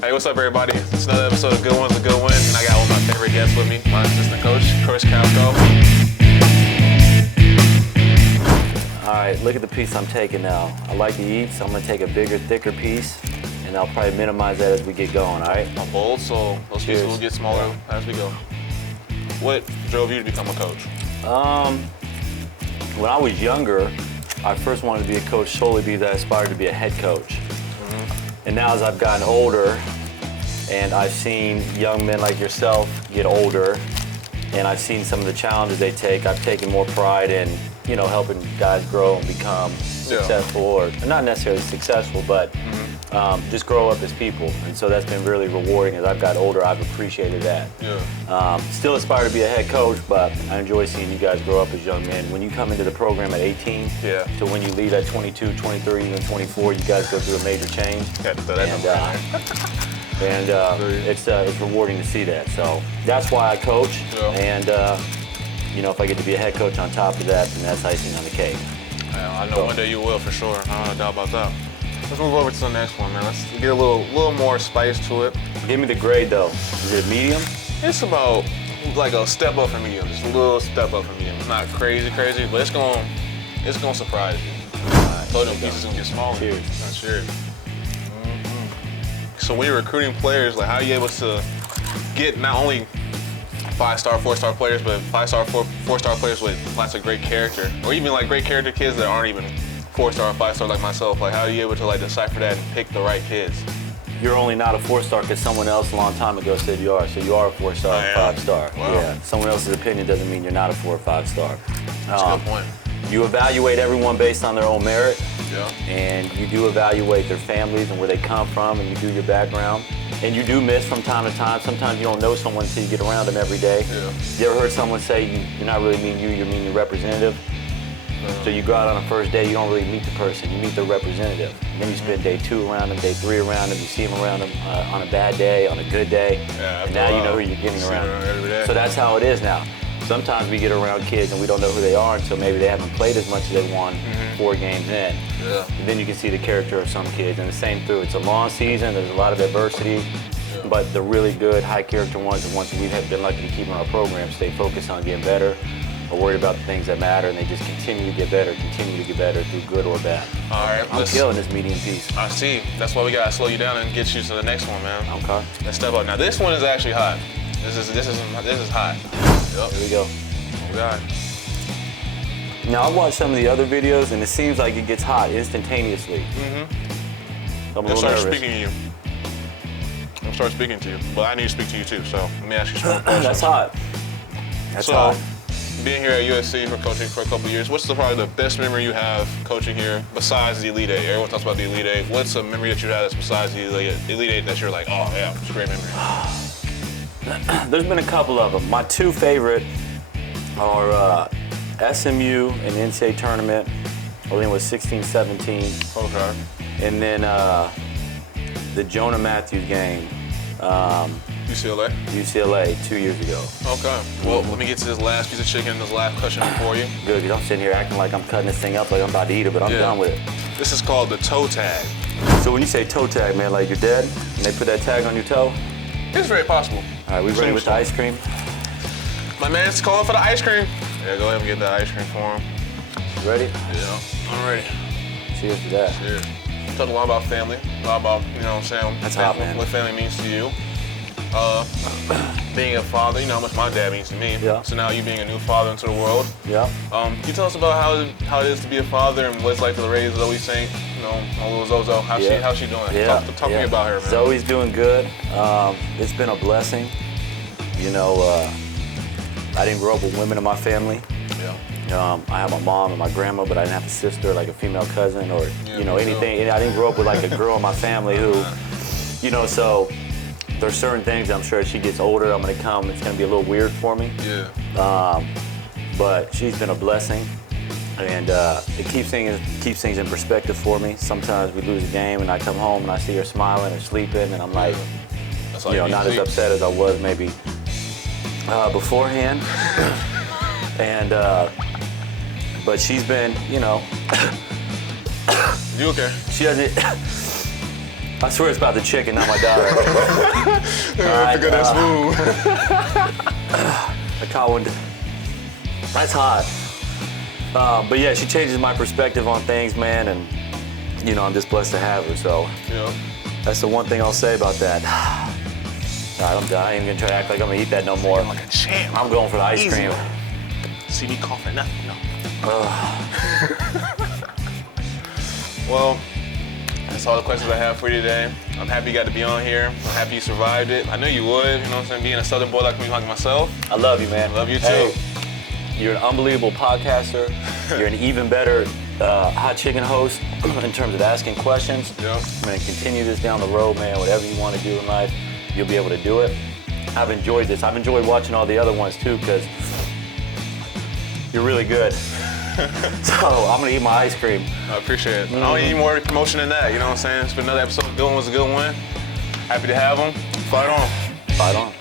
Hey, what's up, everybody? It's another episode of Good One's a Good Win, and I got one of my favorite guests with me, my assistant coach, Chris Capko. All right, look at the piece I'm taking now. I like to eat, so I'm gonna take a bigger, thicker piece, and I'll probably minimize that as we get going, all right? I'm bold, so those pieces will get smaller as we go. What drove you to become a coach? When I was younger, I first wanted to be a coach solely because I aspired to be a head coach. And now as I've gotten older, and I've seen young men like yourself get older, and I've seen some of the challenges they take, I've taken more pride in, you know, helping guys grow and become successful, or not necessarily successful, but just grow up as people. And so that's been really rewarding. As I've got older, I've appreciated that. Still aspire to be a head coach, but I enjoy seeing you guys grow up as young men. When you come into the program at 18, to when you leave at 22, 23, even 24, you guys go through a major change. It's rewarding to see that. So that's why I coach. And you know, if I get to be a head coach on top of that, then that's icing on the cake. I know one day you will, for sure. I don't doubt about that. Let's move over to the next one, man. Let's get a little more spice to it. Give me the grade, though. Is it medium? It's about like a step up from medium. Just a little step up from medium. It's not crazy, but it's gonna surprise you. Told them pieces gonna get smaller. Cheers. Cheers. So when you're recruiting players, like, how are you able to get not only 5-star, 4-star players, but 5-star, 4-star players with lots of great character, or even like great character kids that aren't even 4-star or 5-star like myself? Like, how are you able to like decipher that and pick the right kids? You're only not a 4-star because someone else a long time ago said you are. So you are a 4-star or 5-star. Wow. Yeah. Someone else's opinion doesn't mean you're not a 4 or 5-star. That's a good point. You evaluate everyone based on their own merit. Yeah. And you do evaluate their families and where they come from, and you do your background. And you do miss from time to time. Sometimes you don't know someone until you get around them every day. Yeah. You ever heard someone say you're not really meeting you mean your representative? So you go out on a first day, you don't really meet the person, you meet the representative. And then you spend day 2 around them, day 3 around them, you see them around them on a bad day, on a good day, and now you know who you're getting around. Every day. So that's how it is now. Sometimes we get around kids and we don't know who they are until maybe they haven't played as much as they won 4 games in. And then you can see the character of some kids, and the same through. It's a long season, there's a lot of adversity, but the really good, high character ones, the ones that we've been lucky to keep in our program, stay focused on getting better, are worried about the things that matter, and they just continue to get better through good or bad. All right, I'm killing this medium piece. I see. That's why we gotta slow you down and get you to the next one, man. Okay. Let's step up. Now this one is actually hot. This is hot. Yep. Here we go. Oh God. Now I've watched some of the other videos, and it seems like it gets hot instantaneously. I'm a little nervous. I'm start speaking to you, but I need to speak to you too. So let me ask you some questions. That's hot. That's hot. Being here at USC for coaching for a couple of years, what's probably the best memory you have coaching here besides the Elite Eight? Everyone talks about the Elite Eight. What's a memory that you had that's besides the Elite Eight that you're like, oh yeah, it's a great memory? There's been a couple of them. My 2 favorite are SMU and NCAA tournament. I think it was 16-17. Okay. And then the Jonah Matthews game. UCLA 2 years ago. Okay. Well, let me get to this last piece of chicken, this last question for you. Good, because I'm sitting here acting like I'm cutting this thing up like I'm about to eat it, but I'm done with it. This is called the toe tag. So when you say toe tag, man, like you're dead, and they put that tag on your toe? It's very possible. All right, we ready with the ice cream? My man's calling for the ice cream. Yeah, go ahead and get that ice cream for him. You ready? Yeah, I'm ready. Cheers to that. Cheers. You talked a lot about family, a lot about, you know what I'm saying? That's hot, man. What family means to you. Being a father, you know how much my dad means to me. Yeah. So now you being a new father into the world. Yeah. Can you tell us about how it is to be a father and what it's like to raise Zoe Saint, you know, my little Zozo? How's she doing? Yeah. Talk to me about her, man. Zoe's doing good. It's been a blessing. You know, I didn't grow up with women in my family. Yeah. I have my mom and my grandma, but I didn't have a sister, like a female cousin, or you know, anything. I didn't grow up with like a girl in my family who, you know, so there's certain things I'm sure as she gets older, it's gonna be a little weird for me. Yeah. But she's been a blessing, and it keeps things in perspective for me. Sometimes we lose a game, and I come home and I see her smiling or sleeping, and I'm like, you know, not as upset as I was maybe beforehand. And but she's been, you know. You okay? She doesn't. I swear it's about the chicken, not my daughter. Pick up that spoon. I caught one. That's hot. But yeah, she changes my perspective on things, man, and you know, I'm just blessed to have her. So Yeah. that's the one thing I'll say about that. All right, I'm done. I ain't even gonna try to act like I'm gonna eat that no more. Like a champ. I'm going for the ice Easy. cream. See me coughing, nothing, no. Well, that's all the questions I have for you today. I'm happy you got to be on here. I'm happy you survived it. I knew you would, you know what I'm saying? Being a Southern boy like me, like myself. I love you, man. Love you too. Hey, you're an unbelievable podcaster. You're an even better hot chicken host in terms of asking questions. Yeah. I'm gonna continue this down the road, man. Whatever you want to do in life, you'll be able to do it. I've enjoyed this. I've enjoyed watching all the other ones too, because you're really good. So I'm gonna eat my ice cream. I appreciate it. I don't need more promotion than that, you know what I'm saying? It's been another episode. Good one was a good one. Happy to have them. Fight on. Fight on.